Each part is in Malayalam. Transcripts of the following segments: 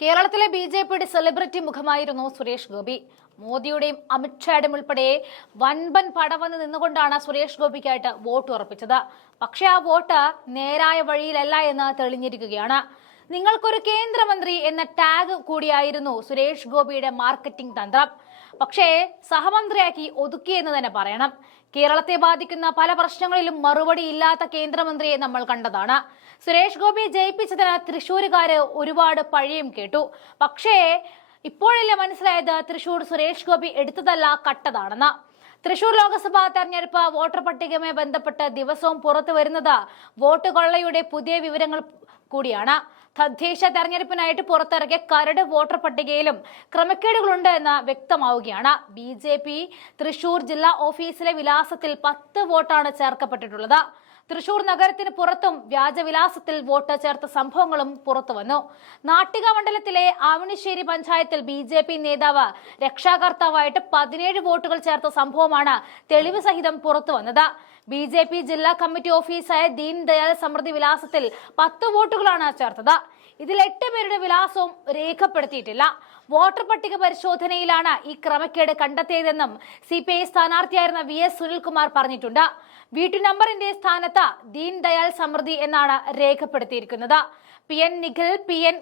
കേരളത്തിലെ ബി.ജെ.പിയുടെ സെലിബ്രിറ്റി മുഖമായിരുന്നു സുരേഷ് ഗോപി. മോദിയുടെയും അമിത്ഷായുടെയും ഉൾപ്പെടെ വൻപൻ പടവന്ന് നിന്നുകൊണ്ടാണ് സുരേഷ് ഗോപിക്കായിട്ട് വോട്ട് ഉറപ്പിച്ചത്. പക്ഷേ ആ വോട്ട് നേരായ വഴിയിലല്ല എന്ന് തെളിഞ്ഞിരിക്കുകയാണ്. നിങ്ങൾക്കൊരു കേന്ദ്രമന്ത്രി എന്ന ടാഗ് കൂടിയായിരുന്നു സുരേഷ് ഗോപിയുടെ മാർക്കറ്റിംഗ് തന്ത്രം. പക്ഷേ സഹമന്ത്രിയാക്കി ഒതുക്കിയെന്ന് തന്നെ പറയണം. കേരളത്തെ ബാധിക്കുന്ന പല പ്രശ്നങ്ങളിലും മറുപടി ഇല്ലാത്ത കേന്ദ്രമന്ത്രിയെ നമ്മൾ കണ്ടതാണ്. സുരേഷ് ഗോപിയെ ജയിപ്പിച്ചതിന് തൃശ്ശൂരുകാര് ഒരുപാട് പഴിയും കേട്ടു. പക്ഷേ ഇപ്പോഴല്ലേ മനസ്സിലായത് തൃശ്ശൂർ സുരേഷ് ഗോപി എടുത്തതല്ല കട്ടതാണെന്ന്. തൃശൂർ ലോക്സഭാ തെരഞ്ഞെടുപ്പ് വോട്ടർ പട്ടികയുമായി ബന്ധപ്പെട്ട് ദിവസവും പുറത്തു വരുന്നത് വോട്ട് കൊള്ളയുടെ പുതിയ വിവരങ്ങൾ കൂടിയാണ്. തദ്ദേശ തെരഞ്ഞെടുപ്പിനായിട്ട് പുറത്തിറക്കിയ കരട് വോട്ടർ പട്ടികയിലും ക്രമക്കേടുകളുണ്ട് എന്ന് വ്യക്തമാവുകയാണ്. ബി.ജെ.പി തൃശൂർ ജില്ലാ ഓഫീസിലെ വിലാസത്തിൽ 10 വോട്ടാണ് ചേർക്കപ്പെട്ടിട്ടുള്ളത്. തൃശൂർ നഗരത്തിന് പുറത്തും വ്യാജവിലാസത്തിൽ വോട്ട് ചേർത്ത സംഭവങ്ങളും പുറത്തു വന്നു. നാട്ടിക മണ്ഡലത്തിലെ ആവണിശ്ശേരി പഞ്ചായത്തിൽ ബി.ജെ.പി നേതാവ് രക്ഷാകർത്താവായിട്ട് 17 വോട്ടുകൾ ചേർത്ത സംഭവമാണ് തെളിവ് സഹിതം പുറത്തു വന്നത്. ബി.ജെ.പി ജില്ലാ കമ്മിറ്റി ഓഫീസായ ദീൻ ദയാൽ സമൃദ്ധി വിലാസത്തിൽ 10 വോട്ടുകളാണ് ചേർത്തത്. ഇതിൽ 8 പേരുടെ വിലാസവും രേഖപ്പെടുത്തിയിട്ടില്ല. വോട്ടർ പട്ടിക പരിശോധനയിലാണ് ഈ ക്രമക്കേട് കണ്ടെത്തിയതെന്നും CPI സ്ഥാനാർത്ഥിയായിരുന്ന VS സുനിൽകുമാർ പറഞ്ഞിട്ടുണ്ട്. വീട്ടു നമ്പറിന്റെ സ്ഥാനത്ത് ദീൻ ദയാൽ സമൃദ്ധി എന്നാണ് രേഖപ്പെടുത്തിയിരിക്കുന്നത്. PN നിഖിൽ, PN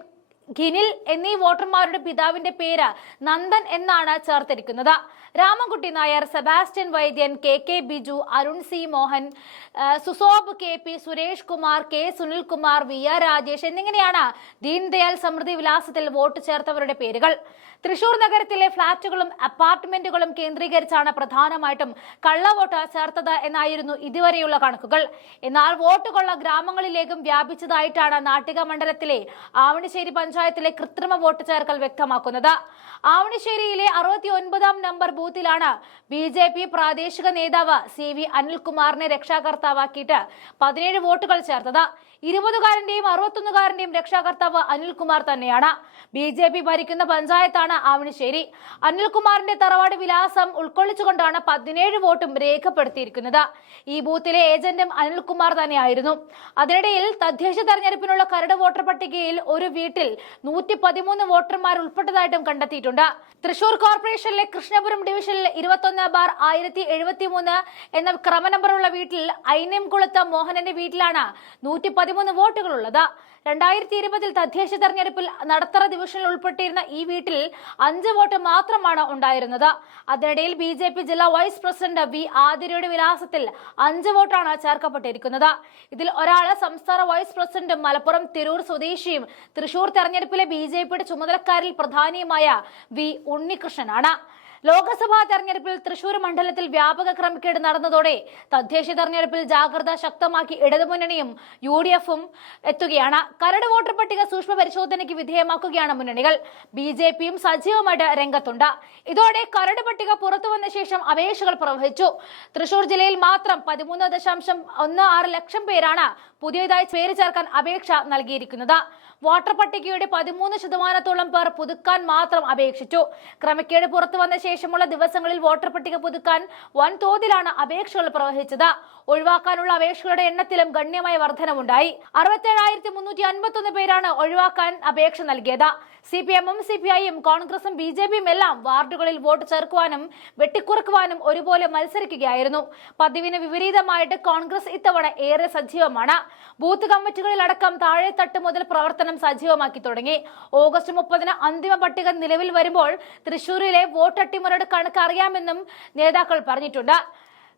ഗിനിൽ എന്നീ വോട്ടർമാരുടെ പിതാവിന്റെ പേര് നന്ദൻ എന്നാണ് ചേർത്തിരിക്കുന്നത്. Ramankutty Nair, Sebastian Vaidyan, KK Biju, Arun C Mohan, Susob KP, Suresh Kumar, K Sunilkumar, VR Rajesh എന്നിങ്ങനെയാണ് ദീൻ ദയാൽ സമൃദ്ധി വിലാസത്തിൽ വോട്ട് ചേർത്തവരുടെ പേരുകൾ. തൃശൂർ നഗരത്തിലെ ഫ്ളാറ്റുകളും അപ്പാർട്ട്മെന്റുകളും കേന്ദ്രീകരിച്ചാണ് പ്രധാനമായിട്ടും കള്ളവോട്ട് ചേർത്തത് എന്നായിരുന്നു ഇതുവരെയുള്ള കണക്കുകൾ. എന്നാൽ വോട്ട് കൊള്ള ഗ്രാമങ്ങളിലേക്കും വ്യാപിച്ചതായിട്ടാണ് നാട്ടിക മണ്ഡലത്തിലെ ആവണിശ്ശേരി പഞ്ചായത്തിലെ കൃത്രിമ വോട്ട് ചേർക്കൽ വ്യക്തമാക്കുന്നത്. ആവണിശ്ശേരിയിലെ 69-ാം നമ്പർ ബൂത്തിലാണ് ബി.ജെ.പി പ്രാദേശിക നേതാവ് CV അനിൽകുമാറിനെ രക്ഷാകർത്താവാക്കിയിട്ട് 17 വോട്ടുകൾ ചേർത്തത്. 20-കാരന്റെയും 61-കാരന്റെയും രക്ഷാകർത്താവ് അനിൽകുമാർ തന്നെയാണ്. ബി.ജെ.പി ഭരിക്കുന്ന പഞ്ചായത്താണ് ആവണിശ്ശേരി. അനിൽകുമാറിന്റെ തറവാട് വിലാസം ഉൾക്കൊള്ളിച്ചുകൊണ്ടാണ് 17 വോട്ടും രേഖപ്പെടുത്തിയിരിക്കുന്നത്. ഈ ബൂത്തിലെ ഏജന്റും അനിൽകുമാർ തന്നെയായിരുന്നു. അതിനിടയിൽ തദ്ദേശ തെരഞ്ഞെടുപ്പിനുള്ള കരട് വോട്ടർ പട്ടികയിൽ ഒരു വീട്ടിൽ 113 വോട്ടർമാർ ഉൾപ്പെട്ടതായിട്ടും കണ്ടെത്തിയിട്ടുണ്ട്. തൃശൂർ കോർപ്പറേഷനിലെ കൃഷ്ണപുരം ഡിവിഷനിൽ 21/1073 എന്ന ക്രമനമ്പറുള്ള വീട്ടിൽ ഐനംകുളത്ത് മോഹനന്റെ വീട്ടിലാണ് 113 വോട്ടുകളുള്ളത്. 2020 തദ്ദേശ തെരഞ്ഞെടുപ്പിൽ നടത്തറ ഡിവിഷനിൽ ഉൾപ്പെട്ടിരുന്ന ഈ വീട്ടിൽ 5 വോട്ട് മാത്രമാണ് ഉണ്ടായിരുന്നത്. അതിനിടയിൽ ബി.ജെ.പി ജില്ലാ വൈസ് പ്രസിഡന്റ് V ആതിരയുടെ വിലാസത്തിൽ 5 വോട്ടാണ് ചേർക്കപ്പെട്ടിരിക്കുന്നത്. ഇതിൽ ഒരാൾ സംസ്ഥാന വൈസ് പ്രസിഡന്റും മലപ്പുറം തിരൂർ സ്വദേശിയും തൃശൂർ തെരഞ്ഞെടുപ്പിലെ ബി.ജെ.പിയുടെ ചുമതലക്കാരിൽ പ്രധാനിയുമായ V ഉണ്ണികൃഷ്ണനാണ്. ലോക്സഭാ തെരഞ്ഞെടുപ്പിൽ തൃശൂർ മണ്ഡലത്തിൽ വ്യാപക ക്രമക്കേട് നടന്നതോടെ തദ്ദേശ തെരഞ്ഞെടുപ്പിൽ ജാഗ്രത ശക്തമാക്കി ഇടതുമുന്നണിയും UDF-ഉം എത്തുകയാണ്. കരട് വോട്ടർ പട്ടിക സൂക്ഷ്മ പരിശോധനയ്ക്ക് വിധേയമാക്കുകയാണ് മുന്നണികൾ. ബി.ജെ.പിയും സജീവമായിട്ട് രംഗത്തുണ്ട്. ഇതോടെ കരട് പട്ടിക പുറത്തുവന്ന ശേഷം അപേക്ഷകൾ പ്രവഹിച്ചു. തൃശൂർ ജില്ലയിൽ മാത്രം 13.16 ലക്ഷം പേരാണ് പുതിയതായി പേര് ചേർക്കാൻ അപേക്ഷ നൽകിയിരിക്കുന്നത്. വോട്ടർ പട്ടികയുടെ 13% പേർ പുതുക്കാൻ മാത്രം അപേക്ഷിച്ചു. ക്രമക്കേട് പുറത്തു വന്ന ശേഷമുള്ള ദിവസങ്ങളിൽ വോട്ടർ പട്ടിക പുതുക്കാൻ വൻതോതിലാണ് അപേക്ഷകൾ പ്രവഹിച്ചത്. ഒഴിവാക്കാനുള്ള അപേക്ഷകളുടെ എണ്ണത്തിലും ഗണ്യമായ വർധനവുണ്ടായി. 67,351 പേരാണ് ഒഴിവാക്കാൻ അപേക്ഷ നൽകിയത്. CPM-ഉം CPI-യും കോൺഗ്രസും ബി.ജെ.പിയും എല്ലാം വാർഡുകളിൽ വോട്ട് ചേർക്കുവാനും വെട്ടിക്കുറക്കുവാനും ഒരുപോലെ മത്സരിക്കുകയായിരുന്നു. പതിവിന് വിപരീതമായിട്ട് കോൺഗ്രസ് ഇത്തവണ ഏറെ സജീവമാണ്. ബൂത്ത് കമ്മിറ്റികളിലടക്കം താഴെത്തട്ട് മുതൽ പ്രവർത്തനം സജീവമാക്കി തുടങ്ങി. ഓഗസ്റ്റ് 30-ന് അന്തിമ പട്ടിക നിലവിൽ വരുമ്പോൾ തൃശൂരിലെ വോട്ടട്ടിമറിയുടെ കണക്ക് അറിയാമെന്നും നേതാക്കൾ പറഞ്ഞിട്ടുണ്ട്.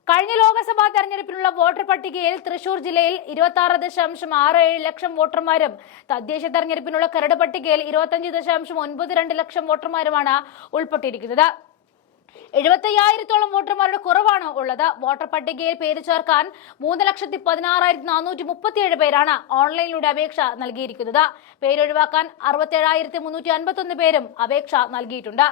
കഴിഞ്ഞ ലോക്സഭാ തെരഞ്ഞെടുപ്പിനുള്ള വോട്ടർ പട്ടികയിൽ തൃശൂർ ജില്ലയിൽ 26.67 ലക്ഷം വോട്ടർമാരും തദ്ദേശ തെരഞ്ഞെടുപ്പിനുള്ള കരട് പട്ടികയിൽ 25.92 ലക്ഷം വോട്ടർമാരുമാണ് ഉൾപ്പെട്ടിരിക്കുന്നത്. 75,000-ഓളം വോട്ടർമാരുടെ കുറവാണ് ഉള്ളത്. വോട്ടർ പട്ടികയിൽ പേര് ചേർക്കാൻ 3,16,437 പേരാണ് ഓൺലൈനിലൂടെ അപേക്ഷ നൽകിയിരിക്കുന്നത്. പേരൊഴിവാക്കാൻ 67,351 പേരും അപേക്ഷ നൽകിയിട്ടുണ്ട്.